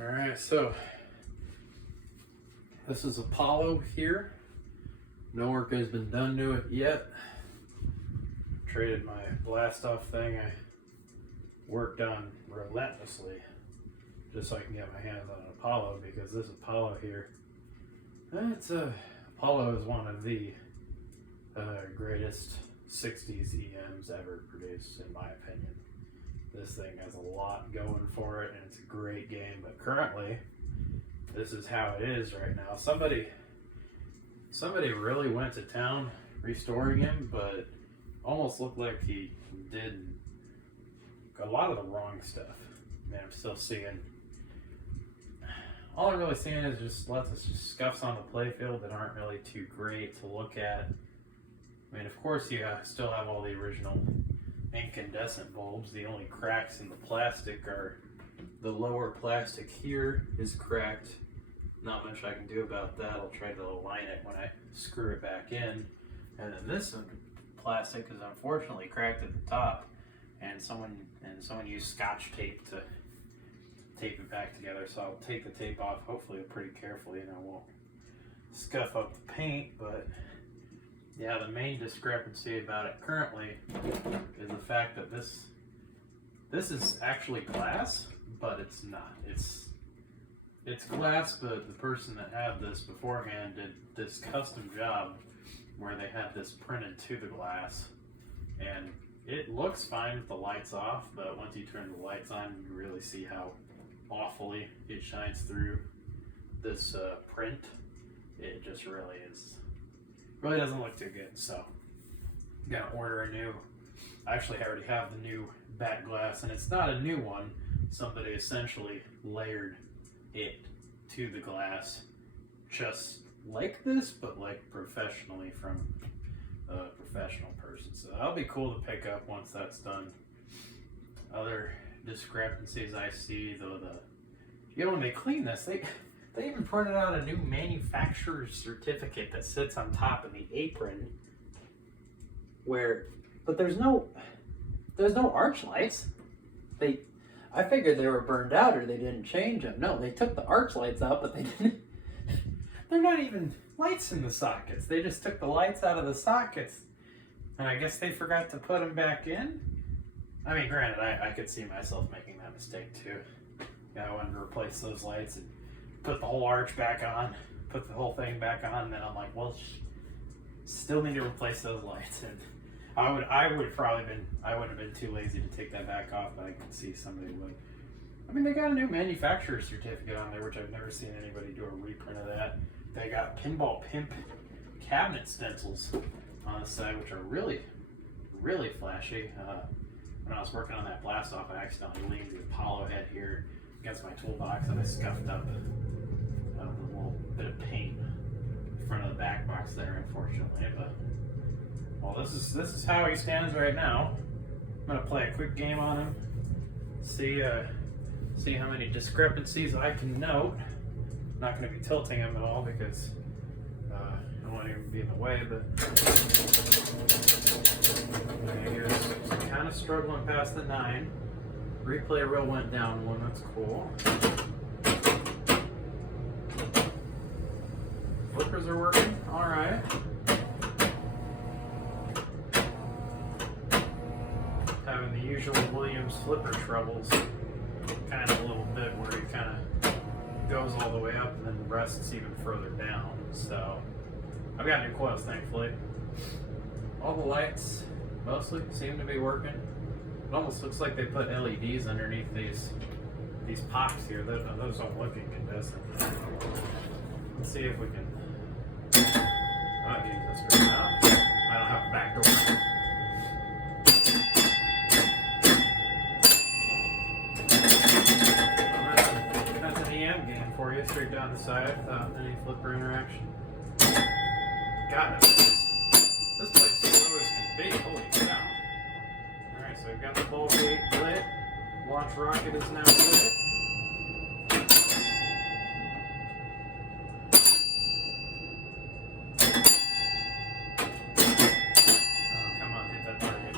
Alright, so this is Apollo here. No work has been done to it yet. Traded my blast off thing I worked on relentlessly just so I can get my hands on an Apollo, because this Apollo here, Apollo is one of the greatest 60s EMs ever produced, in my opinion. This thing has a lot going for it and it's a great game, but currently this is how it is right now. Somebody really went to town restoring him, but almost looked like he did a lot of the wrong stuff. Man, I'm still seeing, all I'm really seeing is just lots of scuffs on the playfield that aren't really too great to look at. I mean, of course you still have all the original incandescent bulbs. The only cracks in the plastic are the lower plastic here is cracked. Not much I can do about that. I'll try to align it when I screw it back in. And then this plastic is unfortunately cracked at the top, and someone used Scotch tape to tape it back together. So I'll take the tape off, hopefully pretty carefully, and I won't scuff up the paint. But yeah, the main discrepancy about it currently is the fact that this is actually glass, but it's not. It's glass, but the person that had this beforehand did this custom job where they had this printed to the glass, and it looks fine with the lights off, but once you turn the lights on, you really see how awfully it shines through this print. It just really doesn't look too good. So I'm gonna order a new, actually I already have the new back glass, and it's not a new one. Somebody essentially layered it to the glass just like this, but like professionally from a professional person. So that'll be cool to pick up once that's done. Other discrepancies I see though, when they clean this, they even printed out a new manufacturer's certificate that sits on top of the apron, but there's no arch lights. I figured they were burned out or they didn't change them. No, they took the arch lights out, but they didn't. They're not even lights in the sockets. They just took the lights out of the sockets, and I guess they forgot to put them back in. I mean, granted, I could see myself making that mistake too. Yeah, I wanted to replace those lights and put the whole arch back on, put the whole thing back on, and then I'm like, well, still need to replace those lights. And I would have been too lazy to take that back off, but I could see somebody would. I mean, they got a new manufacturer's certificate on there, which I've never seen anybody do a reprint of that. They got Pinball Pimp cabinet stencils on the side, which are really, really flashy. When I was working on that blast off, I accidentally leaned the Apollo head here against my toolbox, and I scuffed up a little bit of paint in front of the back box there, unfortunately. But well, this is how he stands right now. I'm gonna play a quick game on him, see how many discrepancies I can note. I'm not gonna be tilting him at all because I don't want to even be in the way. But okay, here's kind of struggling past the 9. Replay reel went down 1. That's cool. Flippers are working. All right. Having the usual Williams flipper troubles, kind of a little bit where he kind of goes all the way up and then rests even further down. So I've got new coils, thankfully. All the lights mostly seem to be working. It almost looks like they put LEDs underneath these pops here. Those don't look incandescent. Let's see if we can. Oh, geez, that's pretty loud. I don't have a back door. That's an EM game for you, straight down the side without any flipper interaction. God, this place is slow as can be. Holy cow. Alright, so we've got the bulb gate lit. Launch rocket is now lit. Oh, come on, hit that target.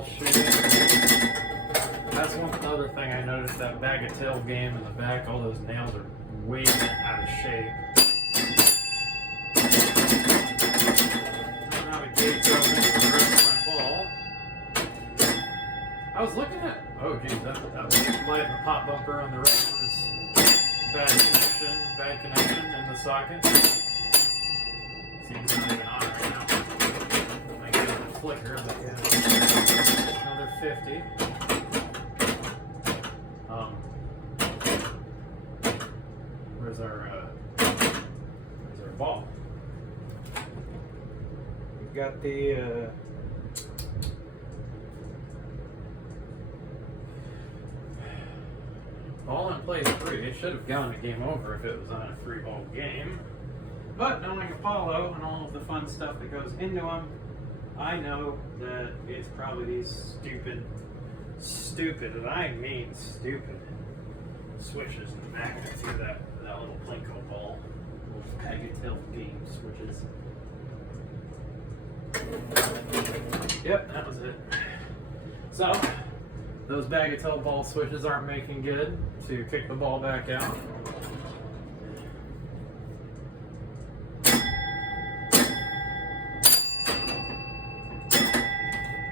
ball shooting. That's one other thing I noticed, that bagatelle game in the back, all those nails are way out of shape. Now the gates open for the rest of my ball. I was looking at, oh geez, that was light in the pop bumper on the right one is bad connection in the socket. Seems not even on right now. Might get a flicker, but yeah. Another 50. Where's our ball? We've got the ball in place 3. It should have gone to game over if it was on a 3-ball game. But knowing Apollo and all of the fun stuff that goes into them, I know that it's probably these stupid, and I mean stupid, switches in the back to that little Plinko ball, little bagatelle game switches. Yep, that was it. So, those bagatelle ball switches aren't making good to kick the ball back out.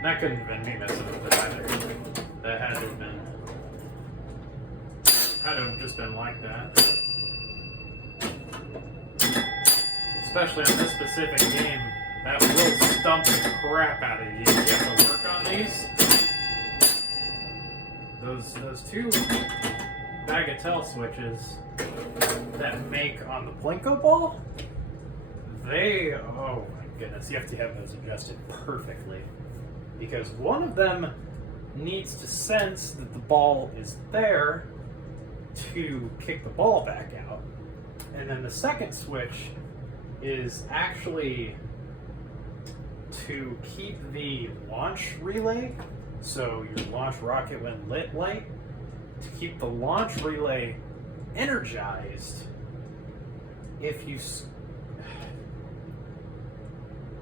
That couldn't have been me messing with it either. That had to have just been like that. Especially on this specific game, that will stump the crap out of you. You have to work on these. Those 2 bagatelle switches that make on the Plinko ball, oh my goodness, you have to have those adjusted perfectly. Because one of them needs to sense that the ball is there to kick the ball back out. And then the second switch is actually to keep the launch relay, so your launch rocket when lit light, to keep the launch relay energized. If you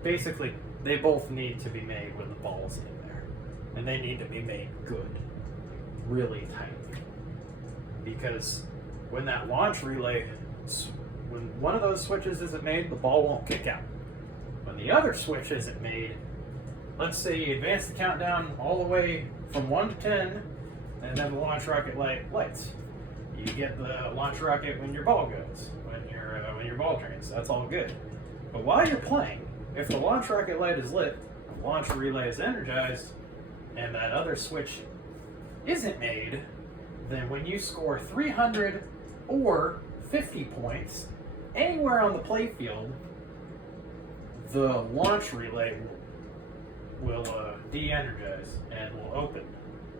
basically, they both need to be made when the ball's in there, and they need to be made good, really tight, because when that launch relay, when one of those switches isn't made, the ball won't kick out. When the other switch isn't made, let's say you advance the countdown all the way from 1 to 10, and then the launch rocket lights. You get the launch rocket when your ball goes, when your ball drains. That's all good. But while you're playing, if the launch rocket light is lit, the launch relay is energized, and that other switch isn't made, then when you score 300 or 50 points anywhere on the playfield, the launch relay will de-energize and will open,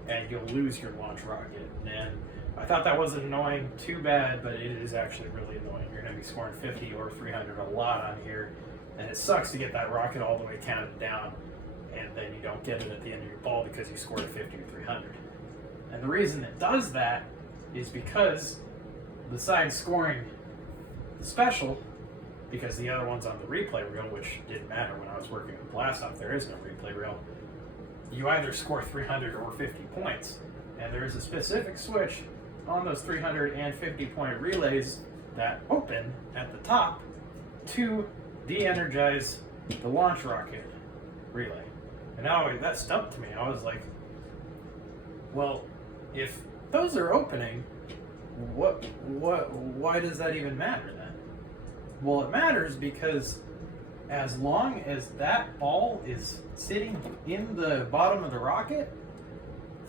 and you'll lose your launch rocket. And I thought that wasn't annoying too bad, but it is actually really annoying. You're going to be scoring 50 or 300 a lot on here, and it sucks to get that rocket all the way counted down, and then you don't get it at the end of your ball because you scored 50 or 300. And the reason it does that is because besides scoring the special, because the other one's on the replay reel, which didn't matter when I was working with Blast Off, there is no replay reel, you either score 300 or 50 points. And there is a specific switch on those 350 point relays that open at the top to de-energize the launch rocket relay. And now that stumped me. I was like, well, if those are opening, why does that even matter then? Well, it matters because as long as that ball is sitting in the bottom of the rocket,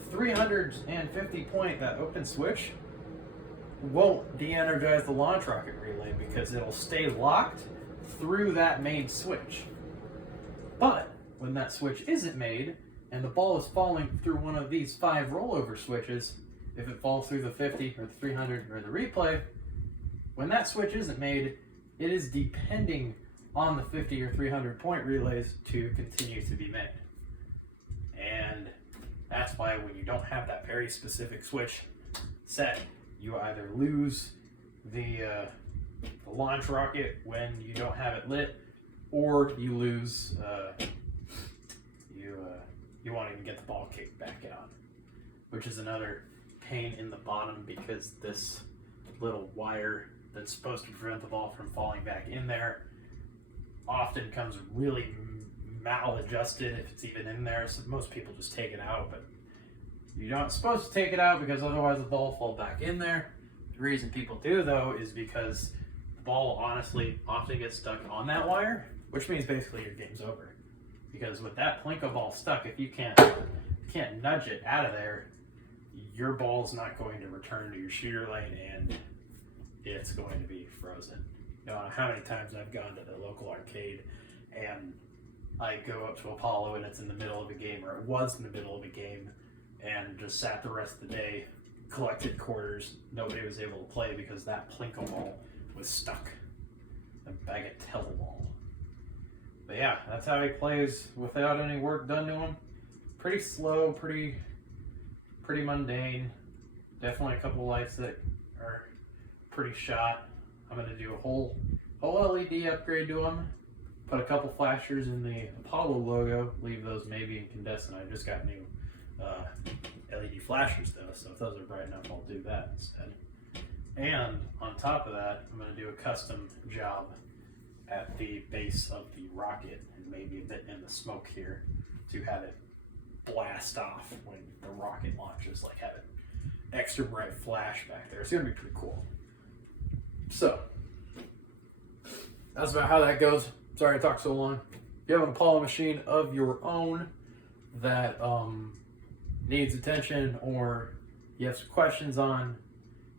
350 point, that open switch, won't de-energize the launch rocket relay because it'll stay locked through that main switch. But when that switch isn't made and the ball is falling through one of these 5 rollover switches, if it falls through the 50 or the 300 or the replay, when that switch isn't made, it is depending on the 50 or 300 point relays to continue to be made. And that's why when you don't have that very specific switch set, you either lose the launch rocket when you don't have it lit, or you lose you won't even get the ball kicked back out, which is another pain in the bottom because this little wire that's supposed to prevent the ball from falling back in there often comes really maladjusted if it's even in there. So most people just take it out, but you're not supposed to take it out because otherwise the ball will fall back in there. The reason people do though is because the ball honestly often gets stuck on that wire, which means basically your game's over. Because with that plinko ball stuck, if you can't nudge it out of there, your ball's not going to return to your shooter lane and it's going to be frozen. You know how many times I've gone to the local arcade and I go up to Apollo and it's in the middle of a game, or it was in the middle of a game, and just sat the rest of the day, collected quarters. Nobody was able to play because that plinko ball was stuck. A bagatelle ball. But yeah, that's how he plays without any work done to him. Pretty slow, pretty mundane. Definitely a couple lights that are pretty shot. I'm gonna do a whole LED upgrade to him. Put a couple flashers in the Apollo logo. Leave those maybe incandescent. I just got new LED flashers though, so if those are bright enough, I'll do that instead. And on top of that, I'm gonna do a custom job at the base of the rocket and maybe a bit in the smoke here to have it blast off when the rocket launches, like have an extra bright flash back there. It's gonna be pretty cool. So that's about how that goes. Sorry I talked so long. If you have an Apollo machine of your own that needs attention, or you have some questions on,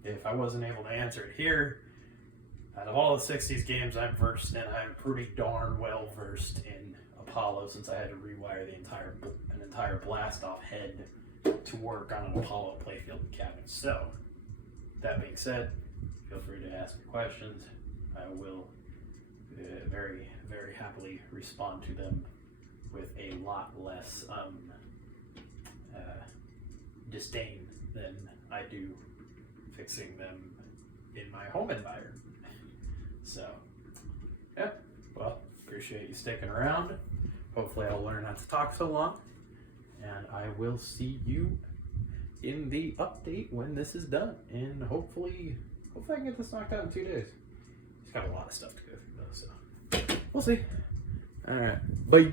if I wasn't able to answer it here, out of all the 60s games I'm versed in, I'm pretty darn well versed in Apollo, since I had to rewire an entire blast-off head to work on an Apollo playfield and cabinet. So, that being said, feel free to ask me questions. I will very, very happily respond to them with a lot less disdain than I do fixing them in my home environment. So, yeah, well, appreciate you sticking around. Hopefully I'll learn not to talk so long, and I will see you in the update when this is done, and hopefully I can get this knocked out in 2 days. It's got a lot of stuff to go through though, so we'll see. All right, bye.